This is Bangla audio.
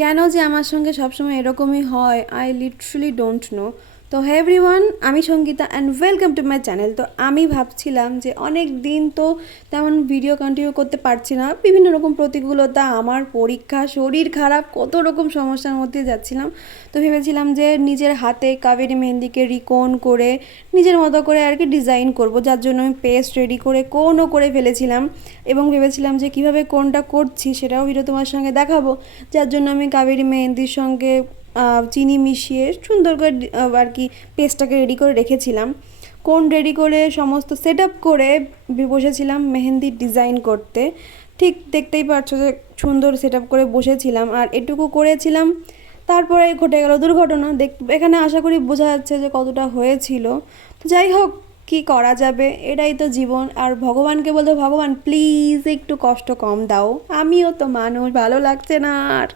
কেন যে আমার সঙ্গে সবসময় এরকমই হয়, আই লিটারালি ডোন্ট নো। তো হে এভরিওয়ান, আমি Sangeeta and welcome to my channel. তো আমি ভাবছিলাম যে অনেক দিন তো তেমন ভিডিও কন্টিনিউ করতে পারছি না, বিভিন্ন রকম প্রতিকূলতা, আমার পরীক্ষা, শরীর খারাপ, কত রকম সমস্যার মধ্যে যাচ্ছিলাম। তো ভেবেছিলাম যে নিজের হাতে কাবেরি মেহেন্দিকে রিকোন করে নিজের মতো করে আর কি ডিজাইন করব, যার জন্য আমি পেস্ট রেডি করে কোনও করে ফেলেছিলাম এবং ভেবেছিলাম যে কিভাবে কোনটা করছি সেটাও ভিডিও তোমার সঙ্গে দেখাবো। যার জন্য আমি কাবেরি মেহেন্দির সঙ্গে চিনি মিশিয়ে সুন্দর করে আর কি পেস্টটাকে রেডি করে রেখেছিলাম। কোন রেডি করে সমস্ত সেট আপ করে বসেছিলাম মেহেন্দির ডিজাইন করতে। ঠিক দেখতেই পাচ্ছ যে সুন্দর সেট আপ করে বসেছিলাম আর এটুকু করেছিলাম, তারপরে ঘটে গেল দুর্ঘটনা। এখানে আশা করি বোঝা যাচ্ছে যে কতটা হয়েছিল। তো যাই হোক, কি করা যাবে, এটাই তো জীবন। আর ভগবানকে বলতে, ভগবান প্লিজ একটু কষ্ট কম দাও, আমিও তো মানুষ, ভালো লাগছে না আর।